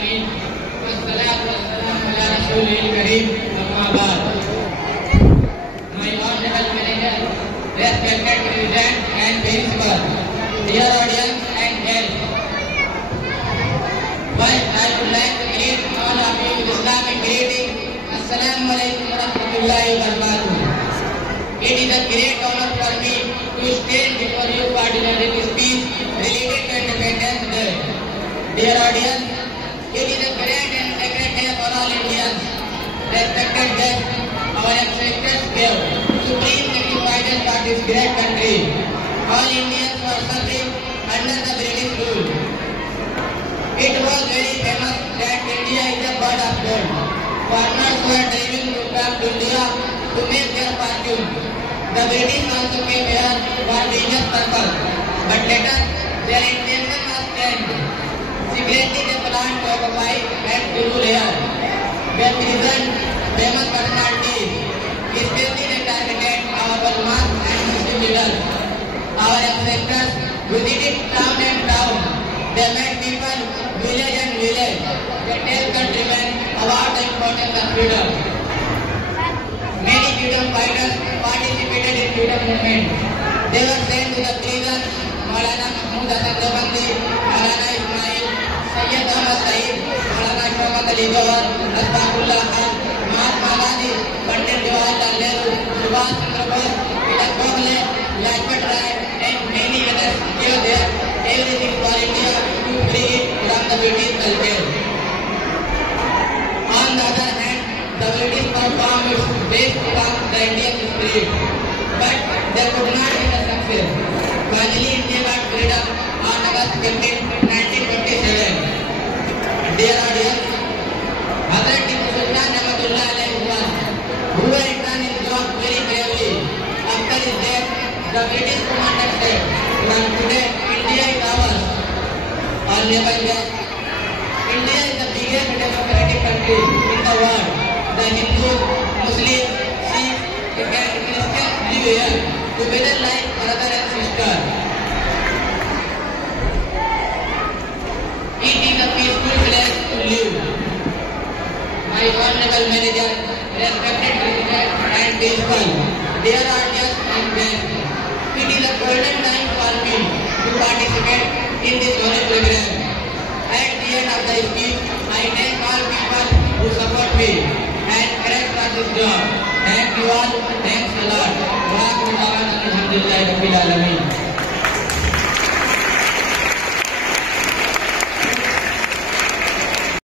आलमीन वस्सलातु वस्सलामु अला रसूलिल करीम अम्मा बाद। My honorable manager, respected president and principal, dear audience and guests. First, I would like to greet all of you with Islamic greeting. Assalamu alaikum wa rahmatullahi wa barakatuh. It is a great honor for me to stand before you for delivering a speech related to Independence Day. Dear audience, it is a great and sacred day for all Indians. Respected guests, our ancestors gave supreme sacrifices for this great country. All Indians were suffering under the British rule. It was very famous that India is a bird of gold. Foreigners were dreaming to come to India to make their fortune. The British also came here for business purpose, but later their intention was changed. Secretly they planned to occupy and to rule here. Their present famous personalities, especially they targeted our ulama and Muslim leaders. Our ancestors visited town and town. They met people, village and village. They tell countrymen about the importance of freedom. Many freedom fighters participated in freedom movement. They were sent to the prison. Maulana Mahmud Hasan Deobandi, Maulana Ismail, Sayyid Ahmad Saeed, Maulana Shaukat Ali Jawhar, Asfaqullah Khan, Mahatma Gandhi, Pandit Jawaharlal Nehru, Subhash Chandra Bose, Tilak Gokhale, Lajpat Rai, and many others gave their everything for India to free it from the British culture. On the other hand, the British performed its best from the Indian spirit, but they could not be a success. Finally, India got freedom on August 15, 1927. Dear audience, Hazrat Tipu Sultan Ahmadullah alayhi was, who had done his job very bravely. After his death, the British commander said, "From today, India is ours." Honorable guests, India is the biggest democratic country in the world. The Hindus, Muslims, Sikhs, and Christians live here together like brother and sister. It is a peaceful place to live. My honorable manager, respected president and principal, dear audience and guests, it is a golden time for me to participate in this holy program. At the end of the speech, I thank all people who support me and correct for this job. Thank you all.